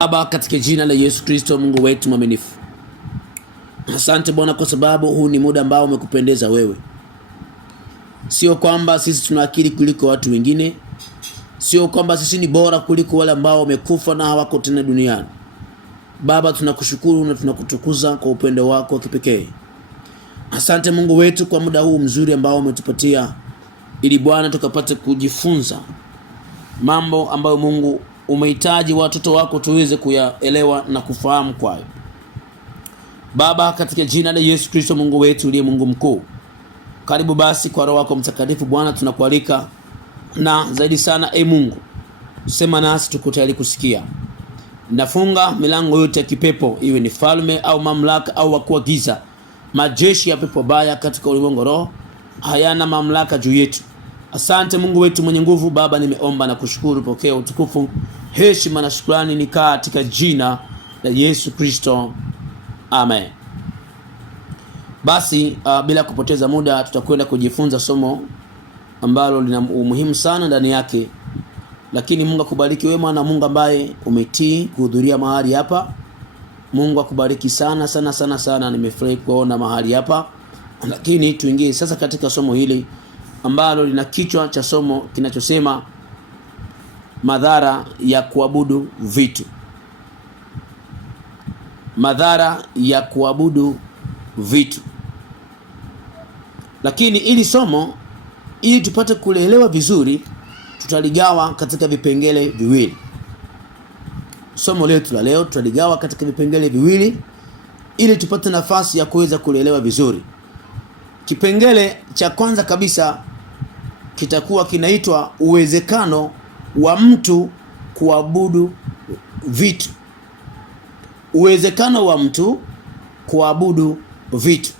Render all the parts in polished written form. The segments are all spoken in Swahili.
Baba, katika jina la Yesu Kristo, Mungu wetu mwaminifu, asante Bwana kwa sababu huu ni muda ambao umekupendeza wewe. Sio kwamba sisi tuna akili kuliko watu wengine, sio kwamba sisi ni bora kuliko wale ambao wamekufa na hawako tena duniani. Baba, tunakushukuru na tunakutukuza kwa upendo wako wa kipekee. Asante Mungu wetu kwa muda huu mzuri ambao umetupatia, ili Bwana tukapate kujifunza mambo ambayo Mungu umehitaji watoto wako tuweze kuyaelewa na kufahamu kwayo. Baba, katika jina la Yesu Kristo, Mungu wetu uliye Mungu mkuu, karibu basi kwa Roho wako Mtakatifu. Bwana, tunakualika na zaidi sana, Mungu, sema nasi, tuko tayari kusikia. Nafunga milango yote ya kipepo, iwe ni falme au mamlaka au wakuu wa giza, majeshi ya pepo baya katika ulimwengu roho, hayana mamlaka juu yetu. Asante Mungu wetu mwenye nguvu. Baba, nimeomba na kushukuru, pokea utukufu, heshima na shukrani ni katika jina la Yesu Kristo, amen. Basi bila kupoteza muda, tutakwenda kujifunza somo ambalo lina umuhimu sana ndani yake. Lakini Mungu akubariki wewe mwana Mungu ambaye umetii kuhudhuria mahali hapa. Mungu akubariki sana sana sana sana, nimefurahi kuona mahali hapa. Lakini tuingie sasa katika somo hili ambalo lina kichwa cha somo kinachosema madhara ya kuabudu vitu. Madhara ya kuabudu vitu. Lakini ili somo, ili tupate kuelewa vizuri, tutaligawa katika vipengele viwili. Somo letu la leo tutaligawa katika vipengele viwili ili tupate nafasi ya kuweza kuelewa vizuri. Kipengele cha kwanza kabisa kitakuwa kinaitwa uwezekano wa mtu kuabudu vitu. Uwezekano wa mtu kuabudu vitu.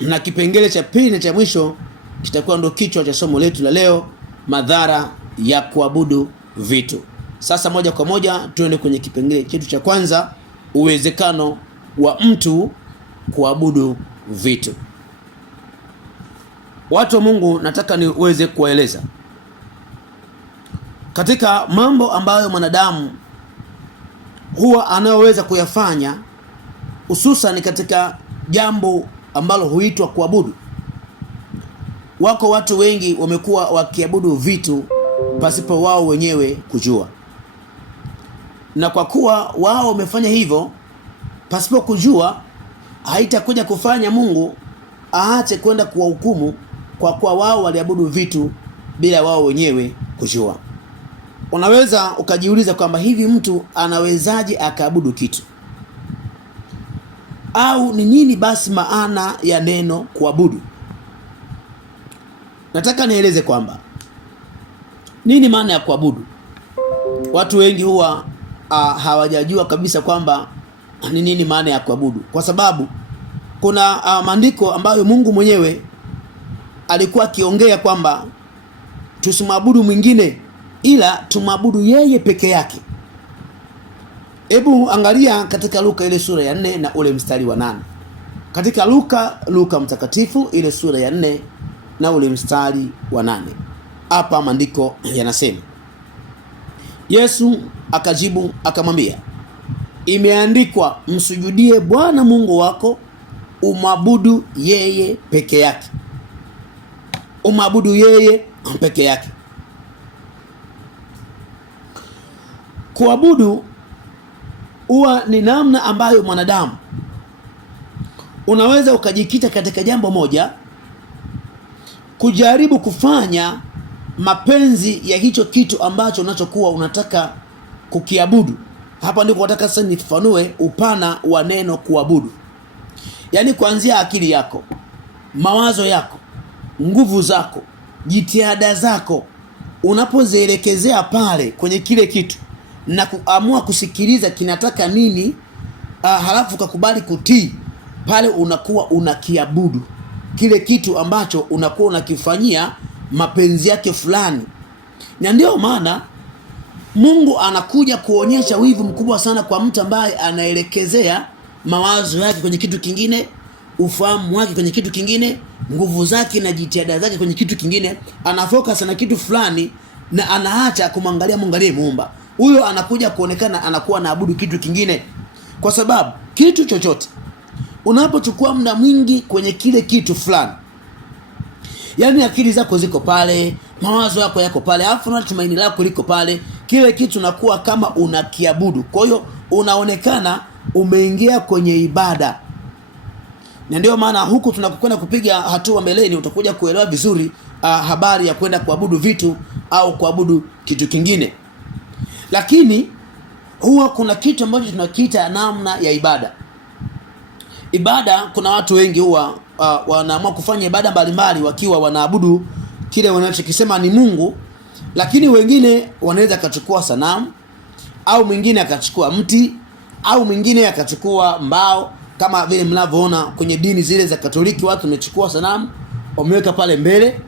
Na kipengele cha pili na cha mwisho kitakuwa ndo kichwa cha somo letu la leo, madhara ya kuabudu vitu. Sasa moja kwa moja tuende kwenye kipengele chetu cha kwanza, uwezekano wa mtu kuabudu vitu. Watu wa Mungu, nataka niweze kuwaeleza katika mambo ambayo mwanadamu huwa anayoweza kuyafanya, hususan katika jambo ambalo huitwa kuabudu. Wako watu wengi wamekuwa wakiabudu vitu pasipo wao wenyewe kujua. Na kwa kuwa wao wamefanya hivyo pasipo kujua, haitakuja kufanya Mungu aache kwenda kuwahukumu, kwa kuwa wao waliabudu vitu bila wao wenyewe kujua. Unaweza ukajiuliza kwamba hivi mtu anawezaje akaabudu kitu? Au ni nini basi maana ya neno kuabudu? Nataka nieleze kwamba nini maana ya kuabudu. Watu wengi huwa hawajajua kabisa kwamba ni nini maana ya kuabudu, kwa sababu kuna maandiko ambayo Mungu mwenyewe alikuwa akiongea kwamba tusimwabudu mwingine ila tumwabudu yeye peke yake. Hebu angalia katika Luka ile sura ya 4 na ule mstari wa 8. Katika Luka mtakatifu ile sura ya 4 na ule mstari wa 8. Hapa maandiko yanasema, Yesu akajibu akamwambia, imeandikwa, msujudie Bwana Mungu wako, umwabudu yeye peke yake. Umwabudu yeye peke yake. Kuabudu huwa ni namna ambayo mwanadamu unaweza ukajikita katika jambo moja, kujaribu kufanya mapenzi ya hicho kitu ambacho unachokuwa unataka kukiabudu. Hapa ndipo nataka sasa nifafanue upana wa neno kuabudu. Yaani kuanzia akili yako, mawazo yako, nguvu zako, jitihada zako, unapozielekezea pale kwenye kile kitu na kuamua kusikiliza kinataka nini, halafu ukakubali kutii, pale unakuwa unakiabudu kile kitu ambacho unakuwa unakifanyia mapenzi yake fulani. Na ndio maana Mungu anakuja kuonyesha wivu mkubwa sana kwa mtu ambaye anaelekezea mawazo yake kwenye kitu kingine, ufahamu wake kwenye kitu kingine, nguvu zake na jitihada zake kwenye kitu kingine. Anafocus na kitu fulani na anaacha kumwangalia Mungu aliyemuumba. huyo anakuja kuonekana anakuwa anaabudu kitu kingine. Kwa sababu kitu chochote unapochukua muda mwingi kwenye kile kitu fulani, yaani akili zako ziko pale, mawazo yako yako pale, alafu na tumaini lako liko pale, kile kitu unakuwa kama unakiabudu. Kwa hiyo unaonekana umeingia kwenye ibada. Na ndio maana huku tunakokwenda kupiga hatua mbeleni utakuja kuelewa vizuri habari ya kwenda kuabudu vitu au kuabudu kitu kingine. Lakini huwa kuna kitu ambacho tunakiita namna ya ibada. Ibada, kuna watu wengi huwa wanaamua kufanya ibada mbalimbali wakiwa wanaabudu kile wanachokisema ni Mungu, lakini wengine wanaweza akachukua sanamu, au mwingine akachukua mti, au mwingine akachukua mbao, kama vile mnavyoona kwenye dini zile za Katoliki, watu wamechukua sanamu wameweka pale mbele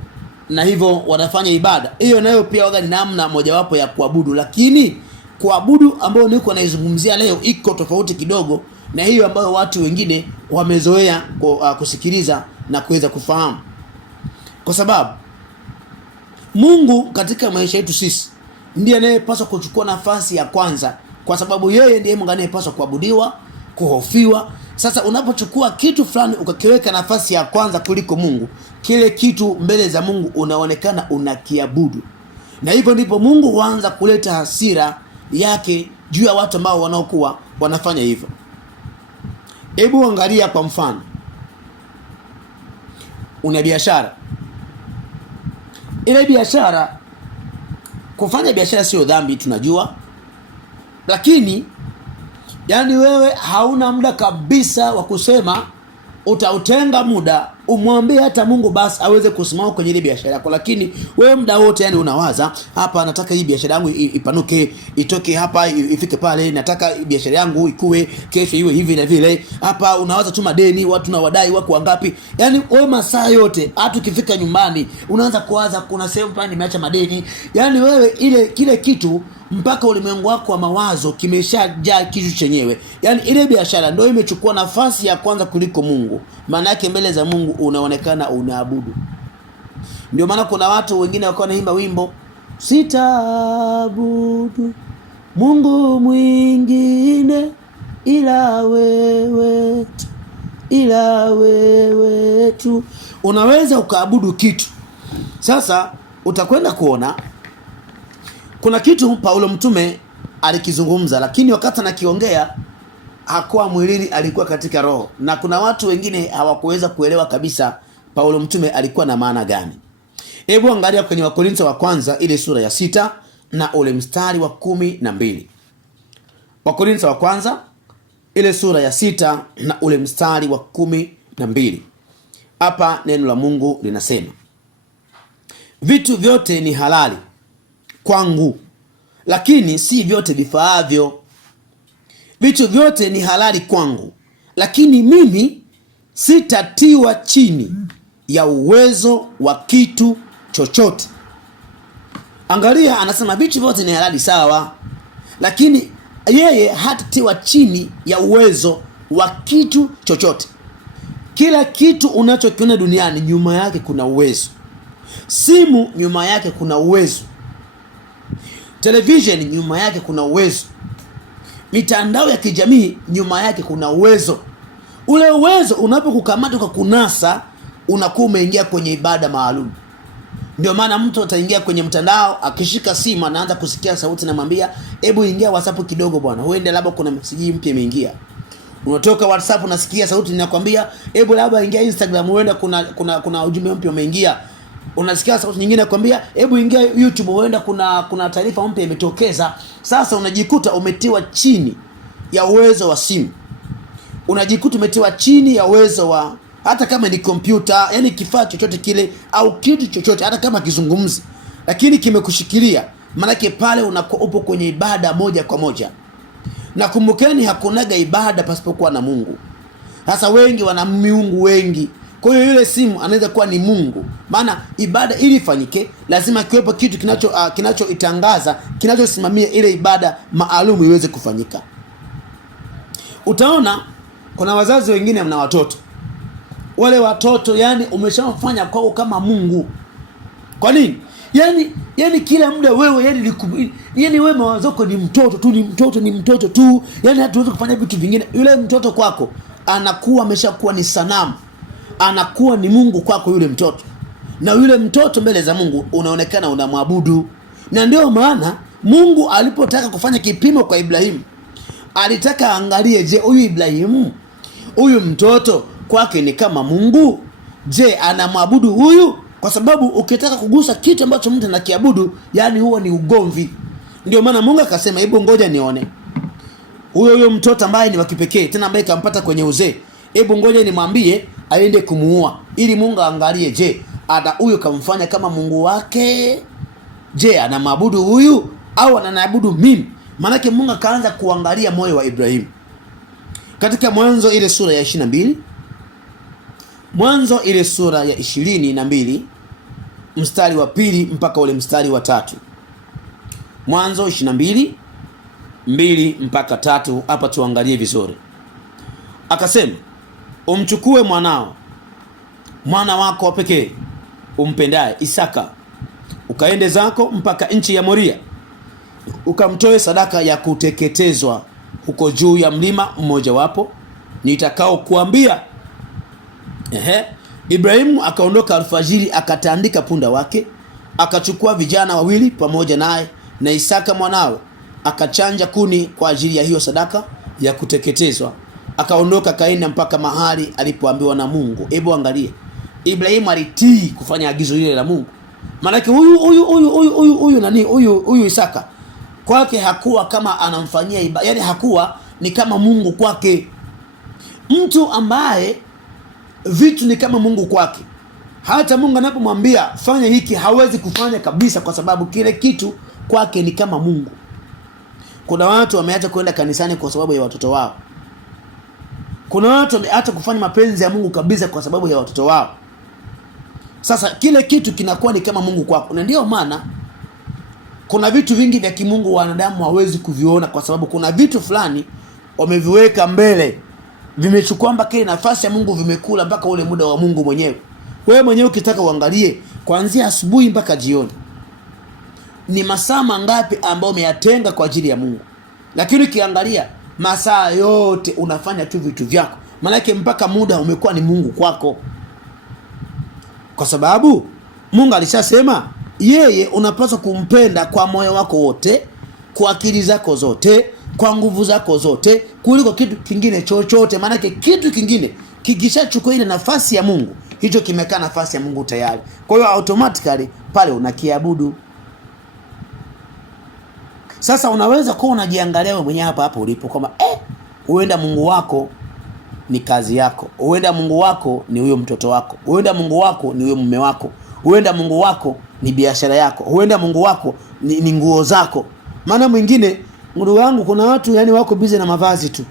na hivyo wanafanya ibada. Hiyo nayo pia waga ni namna mojawapo ya kuabudu, lakini kuabudu ambayo niko naizungumzia leo iko tofauti kidogo na hiyo ambayo watu wengine wamezoea kusikiliza na kuweza kufahamu. Kwa sababu Mungu katika maisha yetu sisi ndiye anayepaswa kuchukua nafasi ya kwanza, kwa sababu yeye ndiye Mungu anayepaswa kuabudiwa, kuhofiwa. Sasa unapochukua kitu fulani ukakiweka nafasi ya kwanza kuliko Mungu, kile kitu mbele za Mungu unaonekana unakiabudu. Na hivyo ndipo Mungu huanza kuleta hasira yake juu ya watu ambao wanaokuwa wanafanya hivyo. Hebu angalia kwa mfano, una biashara. Ile biashara, kufanya biashara sio dhambi, tunajua. Lakini yani wewe hauna muda kabisa wa kusema utautenga muda umwambie hata Mungu basi aweze kusimama kwenye ile biashara yako. Lakini wewe muda wote yani unawaza, hapa nataka hii biashara yangu ipanuke, itoke hapa ifike pale, nataka biashara yangu ikue, kesho iwe hivi na vile. Hapa unawaza tu madeni, watu na wadai wako wangapi. Yani wewe masaa yote hata ukifika nyumbani unaanza kuwaza kuna sehemu pale nimeacha madeni. Yani wewe kile kitu mpaka ulimwengu wako wa mawazo kimeshajaa kitu chenyewe. Yani ile biashara ndio imechukua nafasi ya kwanza kuliko Mungu. Maana yake mbele za Mungu unaonekana unaabudu. Ndio maana kuna watu wengine wako wanaimba wimbo, sitaabudu Mungu mwingine ila wewe tu. Unaweza ukaabudu kitu. Sasa utakwenda kuona kuna kitu Paulo mtume alikizungumza, lakini wakati anakiongea hakuwa mwilini, alikuwa katika roho. Na kuna watu wengine hawakuweza kuelewa kabisa Paulo mtume alikuwa na maana gani. Hebu angalia kwenye Wakorintho wa kwanza ile sura ya 6 na ule mstari wa 12. Wakorintho wa kwanza ile sura ya 6 na ule mstari wa 12. Hapa neno la Mungu linasema, vitu vyote ni halali kwangu, lakini si vyote vifaavyo. Vitu vyote ni halali kwangu, lakini mimi sitatiwa chini ya uwezo wa kitu chochote. Angalia, anasema vitu vyote ni halali sawa, lakini yeye hatatiwa chini ya uwezo wa kitu chochote. Kila kitu unachokiona duniani nyuma yake kuna uwezo. Simu nyuma yake kuna uwezo. Television nyuma yake kuna uwezo. Mitandao ya kijamii nyuma yake kuna uwezo. Ule uwezo unapokukamata kwa kunasa, unakuwa umeingia kwenye ibada maalum. Ndio maana mtu ataingia kwenye mtandao, akishika simu anaanza kusikia sauti na mwambia, hebu ingia WhatsApp kidogo bwana, huende labda kuna message mpya imeingia. Unatoka WhatsApp unasikia sauti inakwambia, hebu labda ingia Instagram, huenda kuna ujumbe mpya umeingia. Unasikia sauti nyingine inakwambia, hebu ingia YouTube, huenda kuna taarifa mpya imetokeza. Sasa unajikuta umetiwa chini ya uwezo wa simu. Unajikuta umetiwa chini ya uwezo wa, hata kama ni kompyuta, yani kifaa chochote kile au kitu chochote, hata kama kizungumzi, lakini kimekushikilia. Maana pale unakuwa upo kwenye ibada moja kwa moja. Na kumbukeni, hakunaga ibada pasipokuwa na Mungu. Sasa wengi wana miungu wengi. Kwa hiyo yule simu anaweza kuwa ni Mungu. Maana ibada ili ifanyike lazima kiwepo kitu kinachoitangaza, kinachosimamia ile ibada maalum iweze kufanyika. Utaona kuna wazazi wengine mna watoto. Wale watoto yani umeshamfanya kwao kama Mungu. Kwa nini? Yani kila muda wewe yani wewe mawazo yako ni mtoto tu, yani hatuwezi kufanya vitu vingine. Yule mtoto kwako anakuwa ameshakuwa ni sanamu, anakuwa ni Mungu kwako yule mtoto, na yule mtoto mbele za Mungu unaonekana unamwabudu. Na ndio maana Mungu alipotaka kufanya kipimo kwa Ibrahimu, alitaka angalie, je, huyu Ibrahimu, huyu mtoto kwake ni kama Mungu? Je, anamwabudu huyu? Kwa sababu ukitaka kugusa kitu ambacho mtu anakiabudu, yani huo ni ugomvi. Ndio maana Mungu akasema, hebu ngoja nione huyo mtoto ambaye ni wa kipekee, tena ambaye kampata kwenye uzee, hebu ngoja nimwambie aende kumuua, ili Mungu angalie, je, ada huyo kamfanya kama Mungu wake? Je, anamwabudu huyu au ananiabudu mimi? Maana Mungu akaanza kuangalia moyo wa Ibrahimu. Katika Mwanzo ile sura ya 22, Mwanzo ile sura ya 22 mstari wa 2 mpaka ule mstari wa 3. Mwanzo 22:2 mpaka 3. Hapa tuangalie vizuri. Akasema, umchukue mwana wako wa pekee umpendaye Isaka, ukaende zako mpaka nchi ya Moria, ukamtoe sadaka ya kuteketezwa huko juu ya mlima mmoja wapo nitakao kuambia. Ibrahimu akaondoka alfajiri, akatandika punda wake, akachukua vijana wawili pamoja naye na Isaka mwanawe, akachanja kuni kwa ajili ya hiyo sadaka ya kuteketezwa, akaondoka kaenda mpaka mahali alipoambiwa na Mungu. Hebu angalie, Ibrahimu alitii kufanya agizo lile la Mungu. Maana huyu Isaka kwake hakuwa kama anamfanyia ibada, yani hakuwa ni kama Mungu kwake. Mtu ambaye vitu ni kama Mungu kwake, hata Mungu anapomwambia fanya hiki hawezi kufanya kabisa, kwa sababu kile kitu kwake ni kama Mungu. Kuna watu wameacha kwenda kanisani kwa sababu ya watoto wao. Kuna watu wameacha kufanya mapenzi ya Mungu kabisa kwa sababu ya watoto wao. Sasa kile kitu kinakuwa ni kama Mungu kwako. Na ndio maana kuna vitu vingi vya kimungu wanadamu hawezi kuviona, kwa sababu kuna vitu fulani wameviweka mbele, vimechukua mpaka ile nafasi ya Mungu, vimekula mpaka ule muda wa Mungu mwenyewe. Wewe mwenyewe ukitaka uangalie kuanzia asubuhi mpaka jioni ni masaa mangapi ambayo umeyatenga kwa ajili ya Mungu. Lakini ukiangalia masaa yote unafanya tu vitu vyako, maana yake mpaka muda umekuwa ni Mungu kwako. Kwa sababu Mungu alishasema yeye unapaswa kumpenda kwa moyo wako wote, kwa akili zako zote, kwa nguvu zako zote, kuliko kitu kingine chochote. Maana yake kitu kingine kikishachukua ile nafasi ya Mungu, hicho kimekaa nafasi ya Mungu tayari. Kwa hiyo automatically pale unakiabudu. Sasa unaweza kuwa unajiangalia wewe mwenyewe hapa ulipo kwamba huenda Mungu wako ni kazi yako, huenda Mungu wako ni huyo mtoto wako, huenda Mungu wako ni huyo mume wako, huenda Mungu wako ni biashara yako, huenda Mungu wako ni nguo zako. Maana mwingine, ndugu wangu, kuna watu yani wako busy na mavazi tu.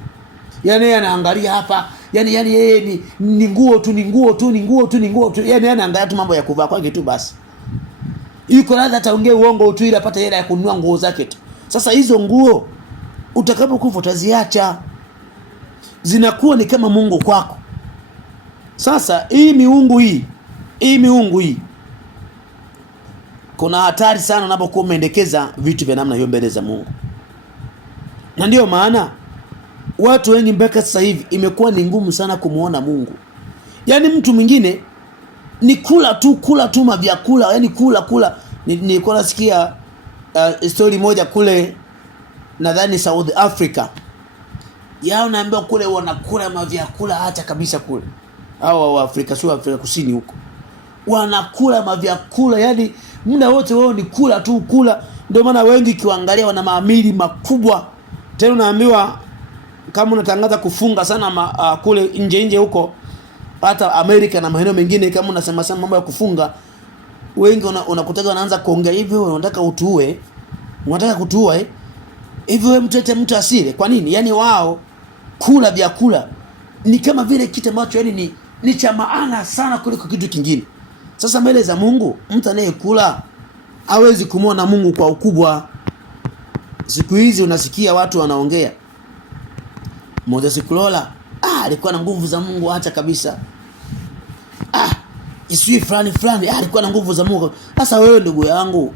Yani yeye anaangalia hapa, yani yeye ni nguo tu. Yani anaangalia tu mambo ya kuvaa kwake tu basi. Yuko radhi ataongee uongo tu ili apate hela ya kununua nguo zake tu. Sasa hizo nguo utakapokufa utaziacha, zinakuwa ni kama Mungu kwako. Sasa hii miungu hii kuna hatari sana unapokuwa umeendekeza vitu vya namna hiyo mbele za Mungu. Na ndio maana watu wengi mpaka sasa hivi imekuwa ni ngumu sana kumuona Mungu. Yani mtu mwingine ni kula tu mavyakula, yani kula. Nilikuwa nasikia story moja kule nadhani South Africa. Yao naambiwa kule wanakula mavyakula hata kabisa kule. Hao wa Afrika, sio Afrika Kusini huko. Wanakula mavyakula, yani muda wote wao ni kula. Ndio maana wengi kiwaangalia wana maamili makubwa. Tena unaambiwa kama unatangaza kufunga sana kule nje huko, hata Amerika na maeneo mengine, kama unasema mambo ya kufunga, wengi unakutaga wanaanza kuongea hivyo, unataka utuue, unataka kutuua hivyo, wewe mtu asile. Kwa nini? Yani wao kula vyakula ni kama vile kitu ambacho yani ni cha maana sana kuliko kitu kingine. Sasa mbele za Mungu, mtu anayekula hawezi kumwona Mungu kwa ukubwa. Siku hizi unasikia watu wanaongea, Moses Kulola alikuwa na nguvu za Mungu hata kabisa. Isiwe fulani alikuwa na nguvu za Mungu. Sasa wewe ndugu yangu,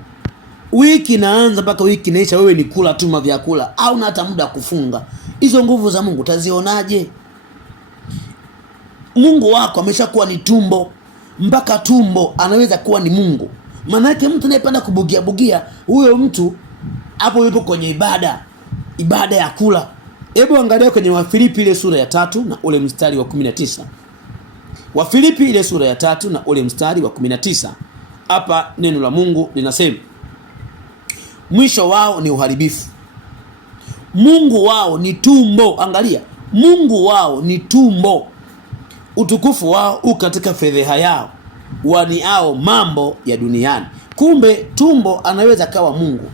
wiki inaanza mpaka wiki inaisha, wewe ni kula tu mavyakula au na hata muda kufunga. Hizo nguvu za Mungu utazionaje? Mungu wako ameshakuwa ni tumbo, mpaka tumbo anaweza kuwa ni Mungu. Maana yake mtu anayependa kubugia huyo mtu hapo yupo kwenye ibada ya kula. Hebu angalia kwenye Wafilipi ile sura ya 3 na ule mstari wa 19. Wafilipi ile sura ya 3 na ule mstari wa 19. Hapa neno la Mungu linasema, mwisho wao ni uharibifu. Mungu wao ni tumbo. Angalia, Mungu wao ni tumbo. Utukufu wao u katika fedheha yao, waniao mambo ya duniani. Kumbe tumbo anaweza kawa Mungu.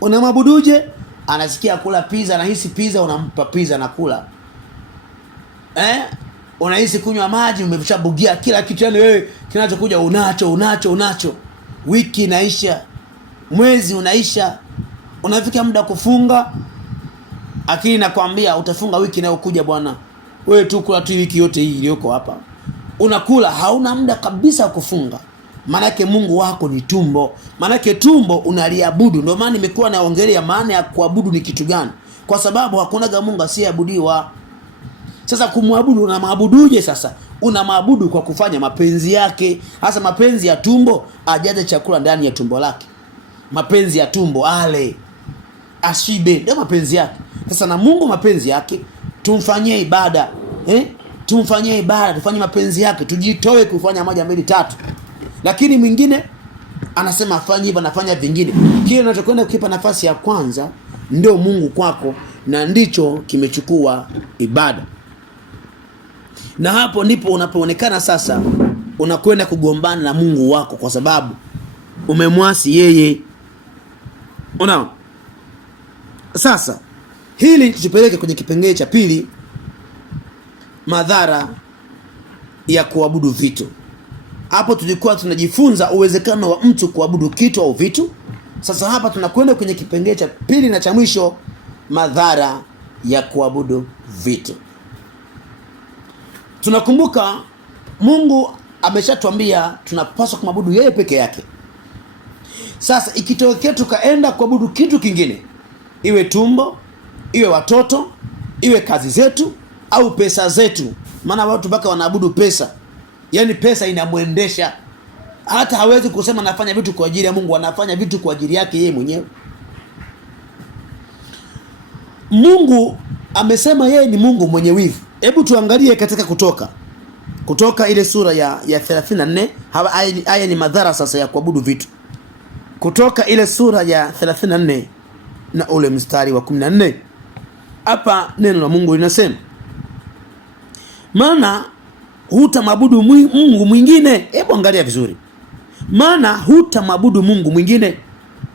Unamwabuduje? Anasikia kula pizza, anahisi pizza, unampa pizza na kula. Unahisi kunywa maji, umeshabugia kila kitu, yani wewe kinachokuja unacho. Wiki inaisha, mwezi unaisha, unafika muda kufunga, akili nakwambia utafunga wiki inayokuja bwana. Wewe tu kula tu wiki yote hii iliyoko hapa. Unakula, hauna muda kabisa kufunga. Manake Mungu wako ni tumbo. Manake tumbo unaliabudu. Ndio maana nimekuwa naongelea maana ya kuabudu ni kitu gani. Kwa sababu hakunaga Mungu asiyeabudiwa. Sasa kumwabudu, unamwabuduje sasa? Unamwabudu kwa kufanya mapenzi yake. Hasa mapenzi ya tumbo, ajaze chakula ndani ya tumbo lake. Mapenzi ya tumbo ale, ashibe, ndio mapenzi yake. Sasa na Mungu mapenzi yake tumfanyie ibada. Tumfanyie ibada, tufanye mapenzi yake, tujitoe kufanya 1 2 3. Lakini mwingine anasema afanye hivyo, anafanya vingine. Kile unachokwenda kukipa nafasi ya kwanza ndio Mungu kwako, na ndicho kimechukua ibada. Na hapo ndipo unapoonekana sasa unakwenda kugombana na Mungu wako, kwa sababu umemwasi yeye. Unaona? Sasa hili tutupeleke kwenye kipengele cha pili, madhara ya kuabudu vitu. Hapo tulikuwa tunajifunza uwezekano wa mtu kuabudu kitu au vitu. Sasa hapa tunakwenda kwenye kipengele cha pili na cha mwisho, madhara ya kuabudu vitu. Tunakumbuka Mungu ameshatuambia tunapaswa kumwabudu yeye peke yake. Sasa ikitokea tukaenda kuabudu kitu kingine, iwe tumbo, iwe watoto, iwe kazi zetu au pesa zetu. Maana watu mpaka wanaabudu pesa. Yaani pesa inamwendesha. Hata hawezi kusema nafanya vitu kwa ajili ya Mungu, anafanya vitu kwa ajili yake yeye mwenyewe. Mungu amesema yeye ni Mungu mwenye wivu. Hebu tuangalie katika Kutoka ile sura ya 34. Haya ni madhara sasa ya kuabudu vitu. Kutoka ile sura ya 34 na ule mstari wa 14. Hapa neno la Mungu linasema, maana hutamwabudu Mungu mwingine. Hebu angalia vizuri. Maana hutamwabudu Mungu mwingine,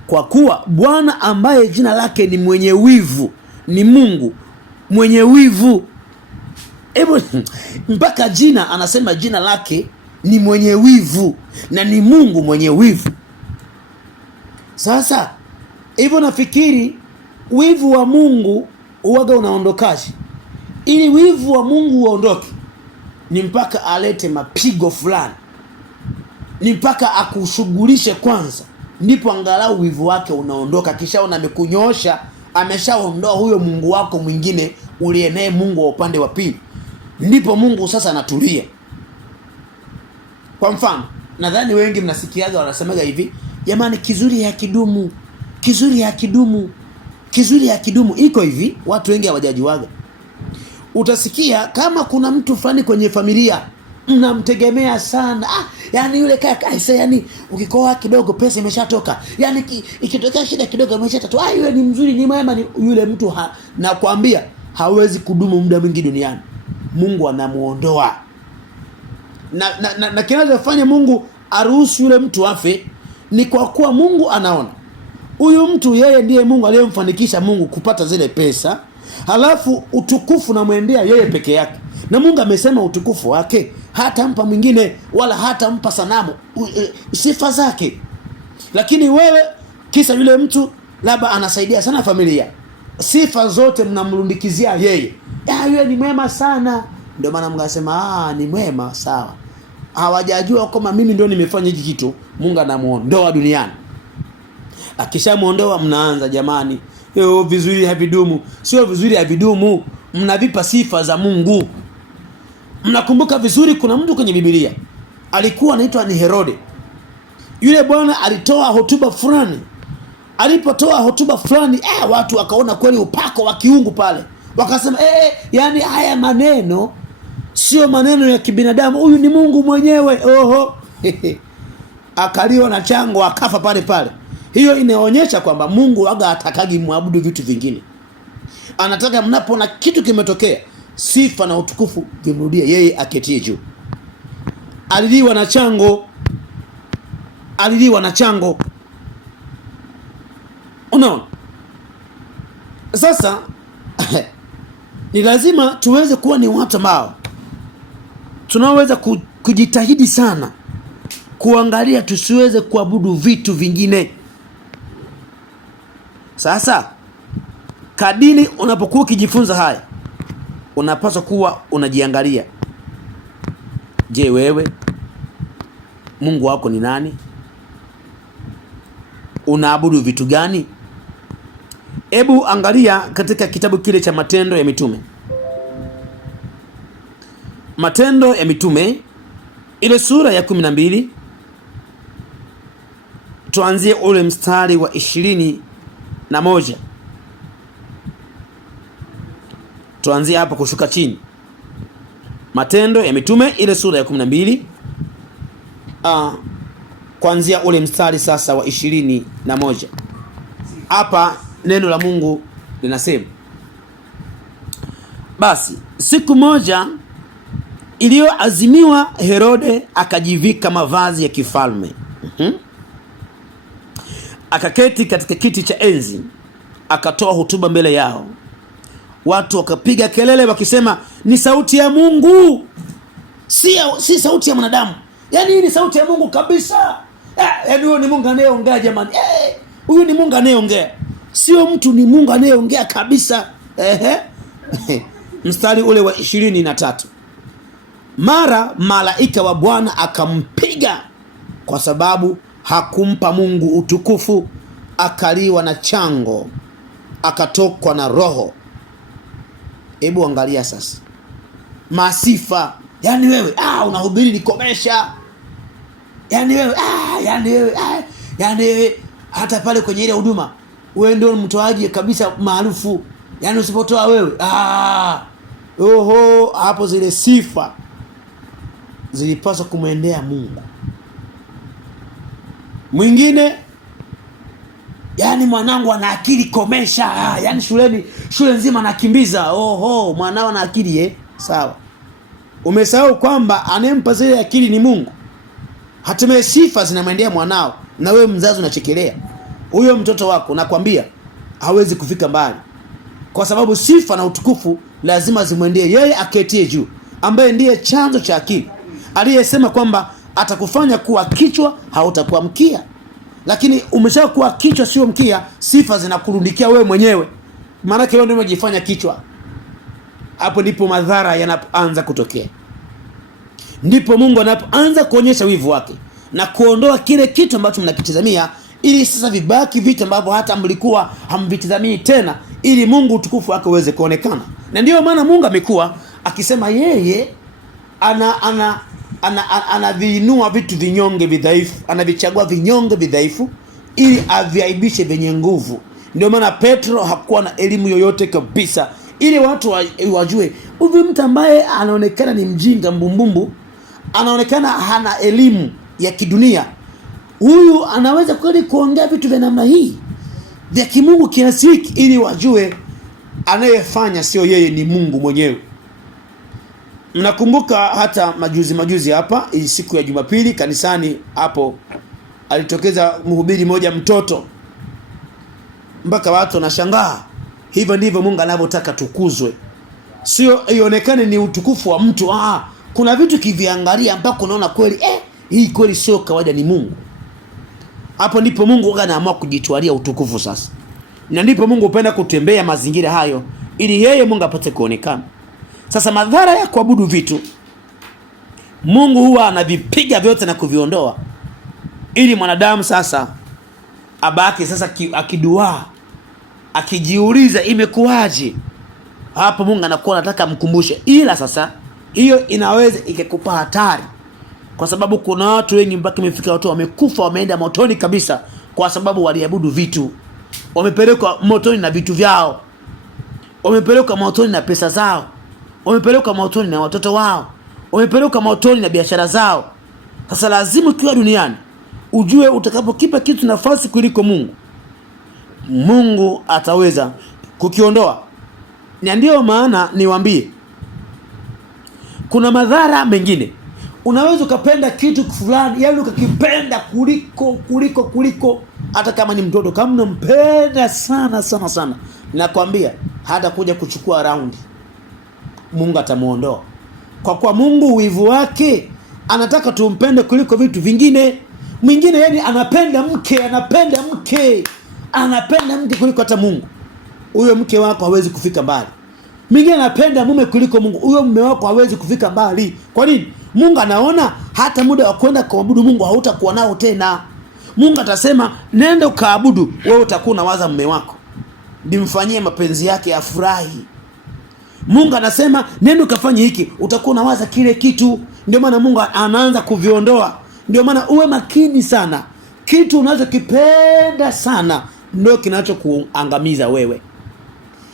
kwa kuwa Bwana ambaye jina lake ni mwenye wivu, ni Mungu mwenye wivu. Hebu mpaka jina anasema jina lake ni mwenye wivu na ni Mungu mwenye wivu. Sasa hivyo nafikiri wivu wa Mungu uwaga unaondokaje? Ili wivu wa Mungu uondoke ni mpaka alete mapigo fulani, ni mpaka akushughulishe kwanza, ndipo angalau wivu wake unaondoka. Kishaona amekunyoosha, ameshaondoa huyo Mungu wako mwingine uliye naye, Mungu wa upande wa pili, ndipo Mungu sasa anatulia. Kwa mfano, nadhani wengi mnasikiaga wanasemaga hivi, jamani kizuri hakidumu, kizuri hakidumu, kizuri hakidumu. Iko hivi, watu wengi hawajajuaga. Utasikia kama kuna mtu fulani kwenye familia mnamtegemea sana, yani yule kaka yani ukikoa kidogo pesa imeshatoka, yani ikitokea shida kidogo imeshatatoa, yule ni mzuri, ni mwema, ni yule mtu na kuambia hawezi kudumu muda mwingi duniani. Mungu anamuondoa. Na kinachofanya Mungu aruhusu yule mtu afe ni kwa kuwa Mungu anaona huyu mtu yeye ndiye Mungu aliyemfanikisha Mungu kupata zile pesa, halafu utukufu na muendea yeye peke yake. Na Mungu amesema utukufu wake hatampa mwingine, wala hatampa sanamu sifa zake. Lakini wewe kisa yule mtu labda anasaidia sana familia, sifa zote mnamrundikizia yeye. Yeye ni mwema sana. Ndio maana Mungu anasema ni mwema, sawa. hawajajua kama mimi ndio nimefanya hiki kitu, Mungu anamuondoa duniani. Akishamuondoa, mnaanza jamani, vizuri havidumu. Sio vizuri havidumu, mnavipa sifa za Mungu. Mnakumbuka vizuri, kuna mtu kwenye Biblia alikuwa anaitwa ni Herode. Yule bwana alitoa hotuba fulani. Alipotoa hotuba fulani, watu wakaona kweli upako wa kiungu pale. Wakasema yani haya maneno sio maneno ya kibinadamu, huyu ni Mungu mwenyewe. Oho. Akaliwa na chango, akafa pale pale. Hiyo inaonyesha kwamba Mungu aga atakagi muabudu vitu vingine. Anataka mnapoona kitu kimetokea, sifa na utukufu vimrudie yeye aketie juu. Aliliwa na chango. Aliliwa na chango. Unaona? Sasa ni lazima tuweze kuwa ni watu ambao tunaweza kujitahidi sana kuangalia tusiweze kuabudu vitu vingine. Sasa kadiri unapokuwa ukijifunza haya, unapaswa kuwa unajiangalia. Je, wewe Mungu wako ni nani? Unaabudu vitu gani? Hebu angalia katika kitabu kile cha Matendo ya Mitume. Matendo ya Mitume ile sura ya 12, tuanzie ule mstari wa 21. Tuanzie hapa kushuka chini. Matendo ya Mitume ile sura ya 12, kuanzia ule mstari sasa wa 21. Hapa neno la Mungu linasema, basi siku moja iliyoazimiwa, Herode akajivika mavazi ya kifalme, akaketi katika kiti cha enzi, akatoa hotuba mbele yao. Watu wakapiga kelele wakisema, ni sauti ya Mungu, si sauti ya mwanadamu. Yaani hii ni sauti ya Mungu kabisa. Yaani huyo ni Mungu anayeongea jamani. Huyu ni Mungu anayeongea, sio mtu, ni Mungu anayeongea kabisa. Mstari ule wa 23, mara malaika wa Bwana akampiga, kwa sababu hakumpa Mungu utukufu, akaliwa na chango, akatokwa na roho. Hebu angalia sasa masifa. Yaani wewe unahubiri likomesha. Yaani wewe hata pale kwenye ile huduma wewe ndio mtoaji kabisa maarufu. Yaani usipotoa wewe hapo zile sifa zilipaswa kumwendea Mungu. Mwingine, yaani mwanangu ana akili komesha. Yaani shule nzima anakimbiza. Mwanao ana akili sawa. Umesahau kwamba anempa zile akili ni Mungu. Hatimaye sifa zinamwendea mwanao, na wewe mzazi unachekelea. Huyo mtoto wako nakwambia hawezi kufika mbali, kwa sababu sifa na utukufu lazima zimwendee yeye aketie juu, ambaye ndiye chanzo cha akili, aliyesema kwamba atakufanya kuwa kichwa, hautakuwa mkia. Lakini umeshakuwa kichwa sio mkia, sifa zinakurundikia wewe mwenyewe, maana wewe ndio umejifanya kichwa. Hapo ndipo madhara yanapoanza kutokea. Ndipo Mungu anapoanza kuonyesha wivu wake na kuondoa kile kitu ambacho mnakitazamia, ili sasa vibaki vitu ambavyo hata mlikuwa hamvitazamii tena, ili Mungu utukufu wake uweze kuonekana. Na ndio maana Mungu amekuwa akisema yeye anaviinua vitu vinyonge vidhaifu, anavichagua vinyonge vidhaifu ili aviaibishe venye nguvu. Ndio maana Petro hakuwa na elimu yoyote kabisa, ili watu wajue huyu mtu ambaye anaonekana ni mjinga mbumbumbu, anaonekana hana elimu ya kidunia, huyu anaweza kweli kuongea vitu vya namna hii vya kimungu kiasi hiki, ili wajue anayefanya sio yeye, ni Mungu mwenyewe. Mnakumbuka hata majuzi hapa siku ya Jumapili kanisani hapo alitokeza mhubiri moja mtoto, mpaka watu wanashangaa. Hivyo ndivyo Mungu anavyotaka tukuzwe, sio ionekane ni utukufu wa mtu. Kuna vitu kiviangalia mpaka unaona kweli hii kweli sio kawaida, ni Mungu. Hapo ndipo Mungu anaamua kujitwalia utukufu sasa, na ndipo Mungu hupenda kutembea mazingira hayo ili yeye Mungu apate kuonekana. Sasa madhara ya kuabudu vitu, Mungu huwa anavipiga vyote na kuviondoa, ili mwanadamu sasa abaki sasa akidua, akijiuliza imekuwaje. Hapo Mungu anakuwa anataka mkumbushe. Ila sasa hiyo inaweza ikakupa hatari, kwa sababu kuna watu wengi mpaka imefika watu wamekufa, wameenda motoni kabisa, kwa sababu waliabudu vitu. Wamepelekwa motoni na vitu vyao, wamepelekwa motoni na pesa zao, wamepelekwa motoni na watoto wao, wamepelekwa motoni na biashara zao. Sasa lazima ukiwa duniani ujue utakapokipa kitu nafasi kuliko Mungu, Mungu ataweza kukiondoa. Na ndio maana niwaambie, kuna madhara mengine. Unaweza ukapenda kitu fulani, yani ukakipenda kuliko hata kama ni mtoto, kama unampenda sana, nakwambia hata kuja kuchukua raundi, Mungu atamuondoa. Kwa kuwa Mungu wivu wake anataka tumpende kuliko vitu vingine. Mwingine yani anapenda mke kuliko hata Mungu. Huyo mke wako hawezi kufika mbali. Mwingine anapenda mume kuliko Mungu. Huyo mume wako hawezi kufika mbali. Kwa nini? Mungu anaona hata muda wa kwenda kuabudu Mungu hautakuwa nao tena. Mungu atasema nenda ukaabudu, wewe utakuwa unawaza mume wako, ndimfanyie mapenzi yake afurahi. Mungu anasema nenda ukafanye hiki, utakuwa unawaza kile kitu. Ndio maana Mungu anaanza kuviondoa. Ndio maana uwe makini sana. Kitu unachokipenda sana ndio kinachokuangamiza wewe.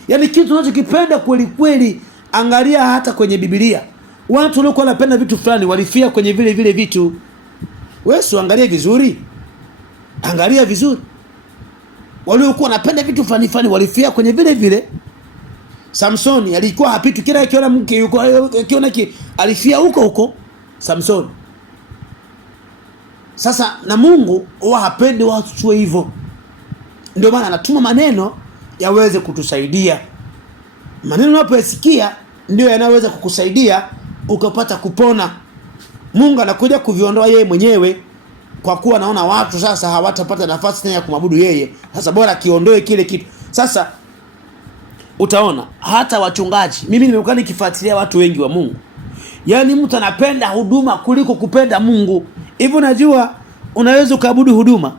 Yaani kitu unachokipenda kweli, angalia hata kwenye Biblia. Watu waliokuwa wanapenda vitu fulani walifia kwenye vile vitu. Wewe uangalie vizuri. Angalia vizuri. Waliokuwa wanapenda vitu fulani walifia kwenye vile. Samsoni alikuwa hapitu, kila akiona mke yuko akiona alifia huko Samsoni. Sasa na Mungu huwa hapendi watu tuwe hivyo. Ndio maana anatuma maneno yaweze kutusaidia. Maneno unapoyasikia ndio yanaweza kukusaidia ukapata kupona. Mungu anakuja kuviondoa yeye mwenyewe, kwa kuwa anaona watu sasa hawatapata nafasi tena ya kumwabudu yeye. Sasa bora kiondoe kile kitu. Sasa utaona hata wachungaji, mimi nimekuwa nikifuatilia watu wengi wa Mungu. Yaani mtu anapenda huduma kuliko kupenda Mungu. Hivi unajua unaweza ukaabudu huduma.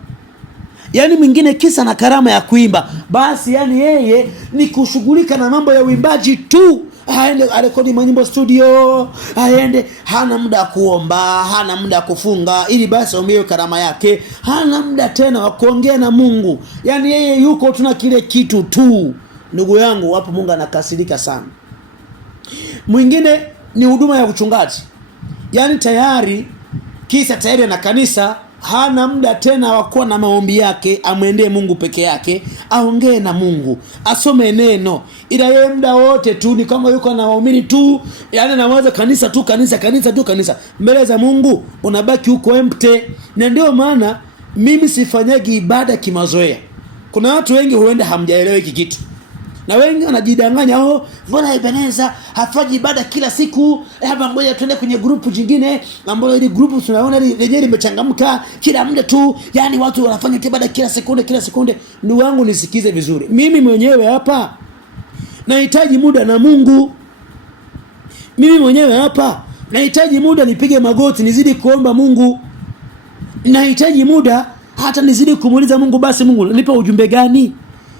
Yaani mwingine kisa na karama ya kuimba, basi yani yeye ni kushughulika na mambo ya uimbaji tu. Aende arekodi manyimbo studio, aende, hana muda kuomba, hana muda kufunga ili basi aombe karama yake, hana muda tena wa kuongea na Mungu. Yaani yeye yuko tuna kile kitu tu. Ndugu yangu, hapo Mungu anakasirika sana. Mwingine ni huduma ya uchungaji. Yaani tayari na kanisa, hana muda tena wa kuwa na maombi yake, amwendee Mungu peke yake, aongee na Mungu, asome neno. Ila yeye muda wote tu ni kama yuko na waumini tu, yaani anawaza kanisa. Mbele za Mungu unabaki huko empty. Na ndio maana mimi sifanyagi ibada kimazoea. Kuna watu wengi huenda hamjaelewa hiki kitu. Na wengi wanajidanganya, mbona Ebeneza hafanyi ibada kila siku? Hapa ngoja tuende kwenye grupu jingine, ambapo ile grupu tunaona lenyewe limechangamka kila muda tu. Yaani watu wanafanya ibada kila sekunde. Ndugu wangu nisikize vizuri. Mimi mwenyewe hapa nahitaji muda na Mungu. Mimi mwenyewe hapa nahitaji muda nipige magoti nizidi kuomba Mungu. Nahitaji muda hata nizidi kumuuliza Mungu, basi Mungu nipa ujumbe gani?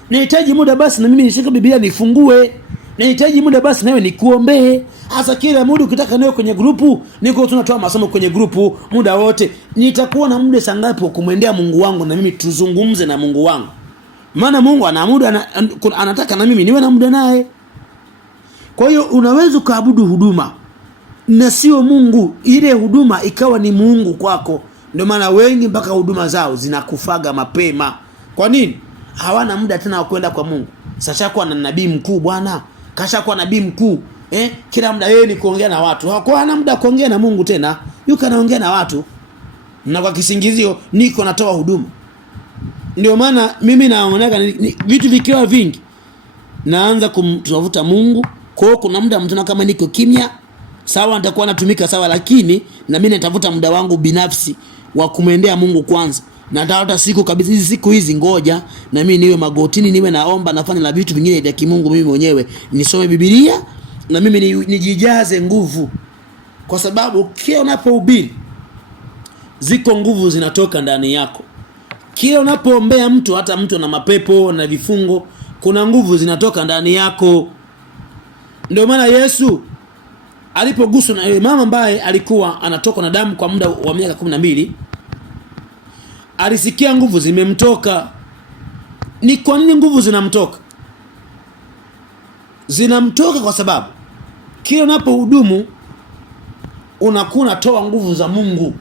Nahitaji muda basi na mimi nishike Biblia nifungue. Nahitaji muda basi nawe nikuombee. Hasa kila muda ukitaka nawe kwenye grupu, niko tunatoa masomo kwenye grupu muda wote. Nitakuwa na muda sangapi kumwendea Mungu wangu na mimi tuzungumze na Mungu wangu? Maana Mungu ana muda anataka na mimi niwe na muda naye. Kwa hiyo unaweza kuabudu huduma na sio Mungu, ile huduma ikawa ni Mungu kwako. Ndio maana wengi mpaka huduma zao zinakufaga mapema. Kwa nini? Hawana muda tena wa kwenda kwa Mungu. Sasa kwa na nabii mkuu bwana, kashakuwa nabii mkuu. Kila muda yeye ni kuongea na watu. Hana muda kuongea na Mungu tena. Yuko anaongea na watu. Na kwa kisingizio niko natoa huduma. Ndio maana mimi naonaga vitu vikiwa vingi naanza kumtafuta Mungu. Kwa hiyo kuna muda mtu kama niko kimya, sawa nitakuwa natumika sawa, lakini na mimi natafuta muda wangu binafsi wa kumwendea Mungu kwanza. Na hata siku kabisa hizi siku hizi ngoja na mimi niwe magotini, niwe naomba, nafanya na vitu vingine vya kimungu mimi mwenyewe. Nisome Biblia na mimi nijijaze nguvu. kwa sababu kila unapohubiri ziko nguvu zinatoka ndani yako. Kila unapoombea mtu, hata mtu na mapepo na vifungo, kuna nguvu zinatoka ndani yako. Ndio maana Yesu alipoguswa na mama ambaye alikuwa anatoka na damu kwa muda wa miaka 12, alisikia nguvu zimemtoka. Ni kwa nini nguvu zinamtoka? Zinamtoka kwa sababu kila unapohudumu unakuwa unatoa nguvu za Mungu.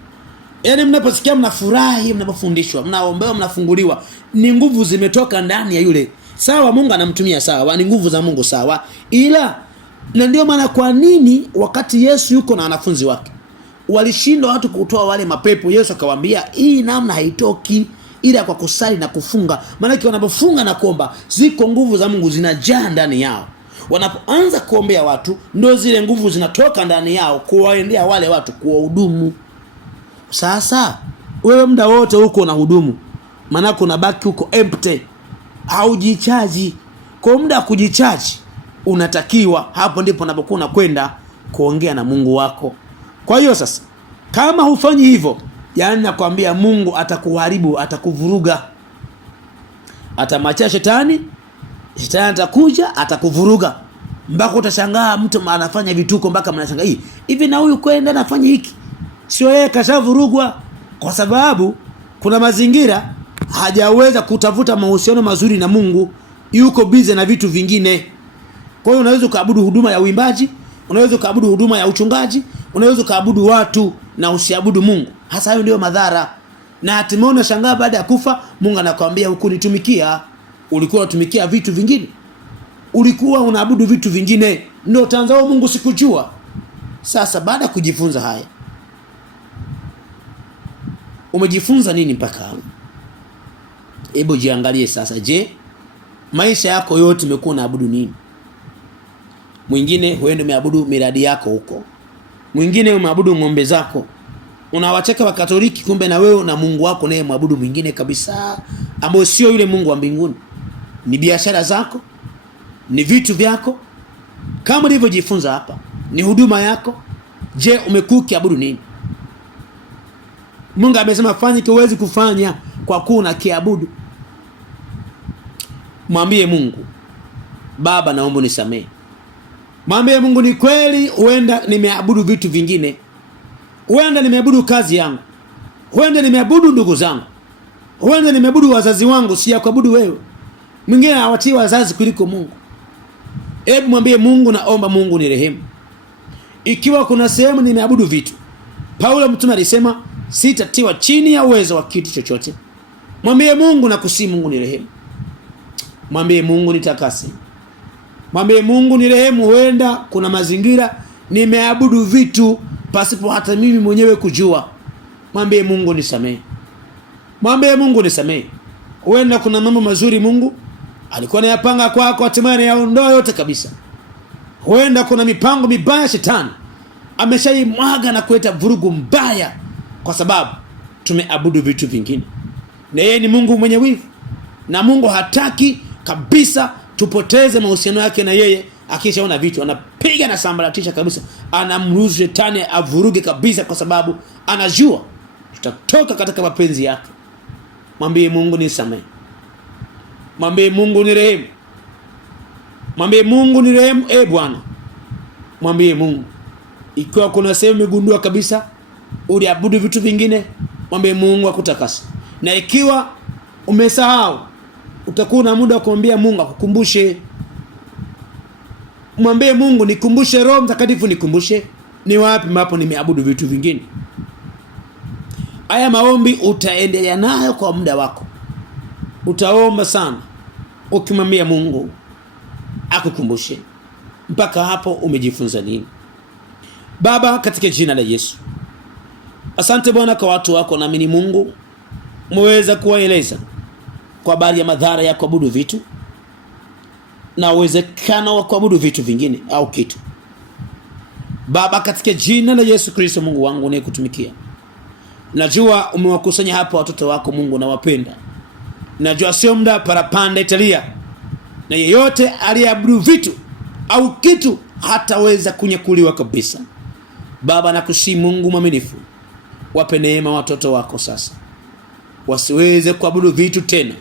Yaani mnaposikia mnafurahi, mnapofundishwa, mnaombewa, mnafunguliwa, ni nguvu zimetoka ndani ya yule. Sawa, Mungu anamtumia, sawa, ni nguvu za Mungu, sawa. Ila na ndio maana kwa nini wakati Yesu yuko na wanafunzi wake walishindwa watu kutoa wale mapepo, Yesu akawaambia hii namna haitoki ila kwa kusali na kufunga. Maana wanapofunga na kuomba, ziko nguvu za Mungu zinajaa ndani yao. Wanapoanza kuombea watu, ndio zile nguvu zinatoka ndani yao kuwaendea wale watu, kuwahudumu. Sasa wewe muda wote huko na hudumu, maana kuna baki huko empty, haujichaji. Kwa muda wa kujichaji unatakiwa, hapo ndipo unapokuwa unakwenda kuongea na Mungu wako. Kwa hiyo sasa kama hufanyi hivyo, yaani nakwambia Mungu atakuharibu, atakuvuruga. Atamachia shetani atakuja atakuvuruga. Mpaka utashangaa mtu anafanya vituko mpaka mnashangaa hivi na huyu kwenda anafanya hiki. Sio yeye kashavurugwa, kwa sababu kuna mazingira hajaweza kutafuta mahusiano mazuri na Mungu, yuko busy na vitu vingine. Kwa hiyo unaweza kuabudu huduma ya uimbaji, unaweza kuabudu huduma ya uchungaji, unaweza kuabudu watu na usiabudu Mungu. Hasa hayo ndio madhara. Na hatimaye unashangaa baada ya kufa Mungu anakuambia hukunitumikia, ulikuwa unatumikia vitu vingine. Ulikuwa unaabudu vitu vingine. Ndio tanzao Mungu sikujua. Sasa baada ya kujifunza haya, umejifunza nini mpaka hapo? Hebu jiangalie sasa. Je, maisha yako yote umekuwa unaabudu nini? Mwingine huenda umeabudu miradi yako huko. Mwingine umeabudu ng'ombe zako. Unawacheka wa Katoliki, kumbe na wewe na Mungu wako naye muabudu mwingine kabisa, ambao sio yule Mungu wa mbinguni. Ni biashara zako, ni vitu vyako. Kama ulivyojifunza hapa, ni huduma yako. Je, umekuwa ukiabudu nini? Mungu amesema fanya kiwezi kufanya kwa kuwa unakiabudu. Mwambie Mungu, Baba naomba unisamehe. Mwambie Mungu, ni kweli huenda nimeabudu vitu vingine. Huenda nimeabudu kazi yangu. Huenda nimeabudu ndugu zangu. Huenda nimeabudu wazazi wangu, si ya kuabudu wewe. Mwingine hawatii wazazi kuliko Mungu. Hebu mwambie Mungu, naomba Mungu nirehemu. Ikiwa kuna sehemu nimeabudu vitu, Paulo mtume alisema sitatiwa chini ya uwezo wa kitu chochote. Mwambie Mungu na kusi Mungu nirehemu. Mwambie Mungu nitakase. Mwambie Mungu nirehemu. Huenda kuna mazingira nimeabudu vitu pasipo hata mimi mwenyewe kujua. Mwambie Mungu nisamehe. Mwambie Mungu nisamehe. Huenda kuna mambo mazuri Mungu alikuwa anayapanga kwako, hatimaye anayaondoa yote kabisa. Huenda kuna mipango mibaya shetani ameshaimwaga na kuleta vurugu mbaya kwa sababu tumeabudu vitu vingine. Na yeye ni Mungu mwenye wivu, na Mungu hataki kabisa tupoteze mahusiano yake na yeye. Akishaona vitu anapiga na sambaratisha kabisa, anamruhusu shetani avuruge kabisa, kwa sababu anajua tutatoka katika mapenzi yake. Mwambie Mungu nisamehe. Mwambie Mungu nirehemu. Mwambie Mungu nirehemu, Bwana. Mwambie Mungu, ikiwa kuna sehemu umegundua kabisa uliabudu vitu vingine, mwambie Mungu akutakase. Na ikiwa umesahau, utakuwa na muda wa kumwambia Mungu akukumbushe. Mwambie Mungu, nikumbushe, Roho Mtakatifu nikumbushe ni wapi ambapo nimeabudu vitu vingine. Haya maombi utaendelea nayo kwa muda wako. Utaomba sana ukimwambia Mungu akukumbushe. Mpaka hapo umejifunza nini? Baba, katika jina la Yesu, asante Bwana kwa watu wako. Naamini Mungu mweza kuwaeleza kwa habari ya madhara ya kuabudu vitu na uwezekano wa kuabudu vitu vingine au kitu. Baba, katika jina la Yesu Kristo, Mungu wangu unayekutumikia, najua umewakusanya hapa watoto wako Mungu na wapenda. Najua sio muda parapanda italia, na yeyote aliyeabudu vitu au kitu hataweza kunyakuliwa kabisa. Baba, nakusihi Mungu mwaminifu, wape neema watoto wako sasa, wasiweze kuabudu vitu tena.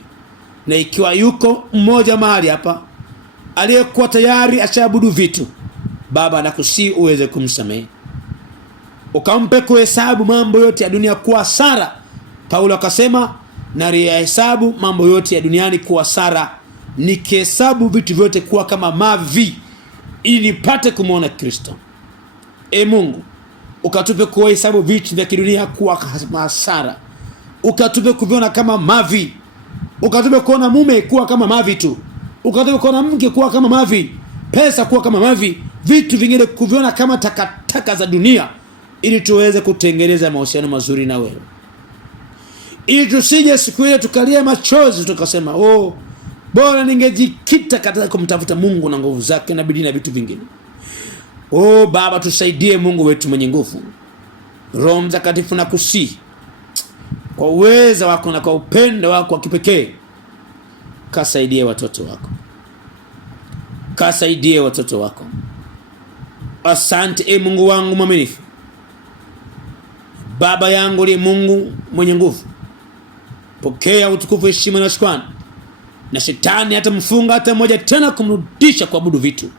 Na ikiwa yuko mmoja mahali hapa aliyekuwa tayari ashaabudu vitu, Baba, nakusihi uweze kumsamehe, ukampe kuhesabu mambo yote ya dunia kuwa hasara. Paulo akasema, naliyahesabu mambo yote ya duniani kuwa hasara, nikihesabu vitu vyote kuwa kama mavi, ili nipate kumwona Kristo. Mungu, ukatupe kuhesabu vitu vya kidunia kuwa hasara, ukatupe kuviona kama mavi, ukatupe kuona mume kuwa kama mavi tu, ukatupe kuona mke kuwa kama mavi, pesa kuwa kama mavi, vitu vingine kuviona kama takataka za dunia, ili tuweze kutengeneza mahusiano mazuri na wewe, ili tusije siku ile tukalia machozi tukasema, bora ningejikita katika kumtafuta Mungu na nguvu zake na bidii na vitu vingine. Baba, tusaidie Mungu wetu mwenye nguvu. Roho Mtakatifu, nakusihi kwa uweza wako na kwa upendo wako wa kipekee, kasaidie watoto wako, kasaidie watoto wako. Asante Mungu wangu mwaminifu, Baba yangu ni Mungu mwenye nguvu. Pokea utukufu, heshima na shukrani. Na shetani hata mfunga hata mmoja tena kumrudisha kuabudu vitu.